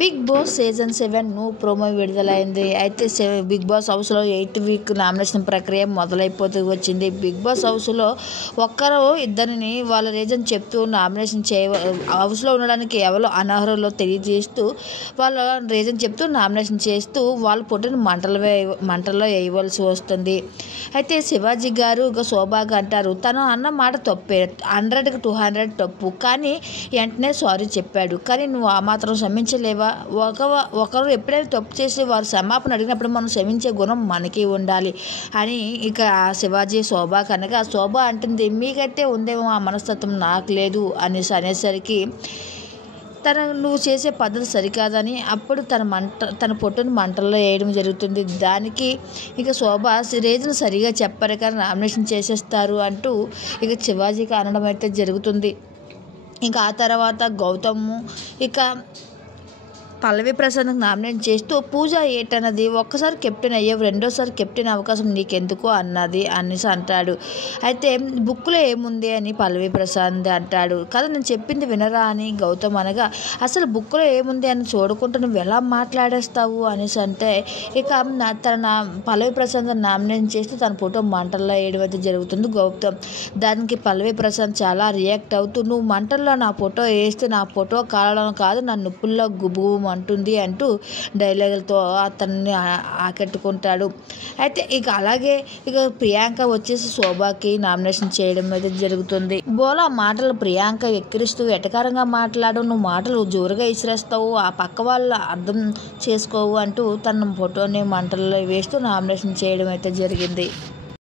Big boss season 7 promo విడుదలైంది. అయితే big boss హౌస్లో 8th వీక్ నామినేషన్ ప్రక్రియ మొదలైపోతూ వచ్చింది. బిగ్ బాస్ హౌస్లో ఒక్కరు ఇద్దరిని వాళ్ళ రీజన్ చెప్తూ నామినేషన్ హౌస్లో ఉండడానికి ఎవరో అనర్హులో తెలియజేస్తూ వాళ్ళ రీజన్ చెప్తూ నామినేషన్ చేస్తూ వాళ్ళ పుట్టిన మంటల్లో వేయవలసి వస్తుంది. అయితే శివాజీ గారు శోభాగా అంటారు, తను అన్న మాట తప్పే, 100కి 200 తప్పు, కానీ వెంటనే సారీ చెప్పాడు. కానీ నువ్వు ఆ మాత్రం క్షమించలేవా? ఒకరు ఎప్పుడైనా తప్పు చేసి వారు క్షమాపణ అడిగినప్పుడు మనం క్షమించే గుణం మనకి ఉండాలి అని ఇక శివాజీ శోభ కనుక శోభ అంటుంది, మీకైతే ఉందేమో ఆ మనస్తత్వం, నాకు లేదు అనేసరికి నువ్వు చేసే పద్ధతి సరికాదని అప్పుడు తన పొట్టును మంటల్లో వేయడం జరుగుతుంది. దానికి ఇక శోభ రీజన్ సరిగా చెప్పరు కానీ నామినేషన్ చేసేస్తారు అంటూ ఇక శివాజీకి అనడం అయితే జరుగుతుంది. ఇంకా ఆ తర్వాత గౌతమ్ ఇక పల్లవి ప్రసాద్కి నామినేట్ చేస్తూ పూజ ఏటన్నది, ఒక్కసారి కెప్టెన్ అయ్యావు, రెండోసారి కెప్టెన్ అవకాశం నీకెందుకు అనేసి అంటాడు. అయితే బుక్లో ఏముంది అని పల్లవి ప్రసాద్ అంటాడు కదా, నేను చెప్పింది వినరా అని గౌతమ్ అనగా, అసలు బుక్లో ఏముంది అని చూడకుండా నువ్వు ఎలా మాట్లాడేస్తావు అనేసి అంటే ఇక పల్లవి ప్రసాద్ నామినేట్ చేస్తూ తన ఫోటో మంటల్లో వేయడం అయితే జరుగుతుంది గౌతమ్. దానికి పల్లవి ప్రసాద్ చాలా రియాక్ట్ అవుతూ, నువ్వు మంటల్లో నా ఫోటో వేస్తే నా ఫోటో కాలడం కాదు, నా నొప్పుల్లో గుబుగు అంటుంది అంటూ డైలాగులతో అతన్ని ఆకట్టుకుంటాడు. అయితే ఇక అలాగే ఇక ప్రియాంక వచ్చేసి శోభాకి నామినేషన్ చేయడం అయితే జరుగుతుంది. బోలా మాటలు ప్రియాంక ఎక్కిరిస్తూ, ఎటకారంగా మాట్లాడు, నువ్వు మాటలు జోరుగా ఇసిరేస్తావు, ఆ పక్క వాళ్ళు అర్థం చేసుకోవు అంటూ తన ఫోటోని మంటల్లో వేస్తూ నామినేషన్ చేయడం అయితే జరిగింది.